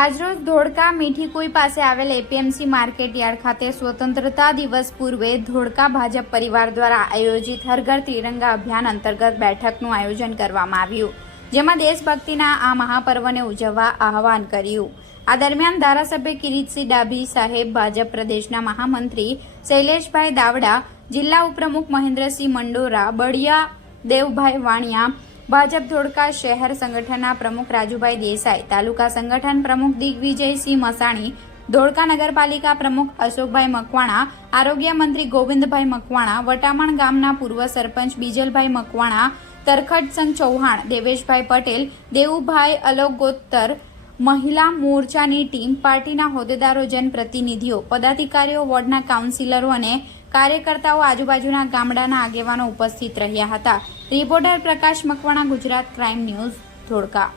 આજરોજ ધોળકા મીઠીકુઈ પાસે આવેલ એપીએમસી માર્કેટ યાર્ડ ખાતે સ્વતંત્રતા દિવસ પૂર્વે ધોળકા ભાજપ પરિવાર દ્વારા આયોજિત હર ઘર અભિયાન અંતર્ગત બેઠકનું આયોજન કરવામાં આવ્યું, જેમાં દેશભક્તિના આ મહાપર્વને ઉજવવા આહવાન કર્યું. આ દરમિયાન ધારાસભ્ય કિરીટસિંહ ડાભી સાહેબ, ભાજપ પ્રદેશના મહામંત્રી શૈલેષભાઈ દાવડા, જિલ્લા ઉપપ્રમુખ મહેન્દ્રસિંહ મંડોરા, બળિયા દેવભાઈ વાણિયા ભાજપ ધોળકા શહેર સંગઠનના પ્રમુખ રાજુભાઈ દેસાઈ, તાલુકા સંગઠન પ્રમુખ દિગ્વિજયસિંહ મસાણી, ધોળકા નગરપાલિકા પ્રમુખ અશોકભાઈ મકવાણા, આરોગ્ય મંત્રી ગોવિંદભાઈ મકવાણા, વટામણ ગામના પૂર્વ સરપંચ બીજલભાઈ મકવાણા તરખટસંગ ચૌહાણ, દેવેશભાઈ પટેલ, દેવુભાઈ અલોગોત્તર, મહિલા મોરચાની ટીમ, પાર્ટીના હોદ્દેદારો, જનપ્રતિનિધિઓ, પદાધિકારીઓ, વોર્ડના કાઉન્સિલરો અને કાર્યકર્તાઓ આજુબાજુના ગામડાના આગેવાનો ઉપસ્થિત રહ્યા હતા. Reporter Prakash Makwana Gujarat crime news Dholka.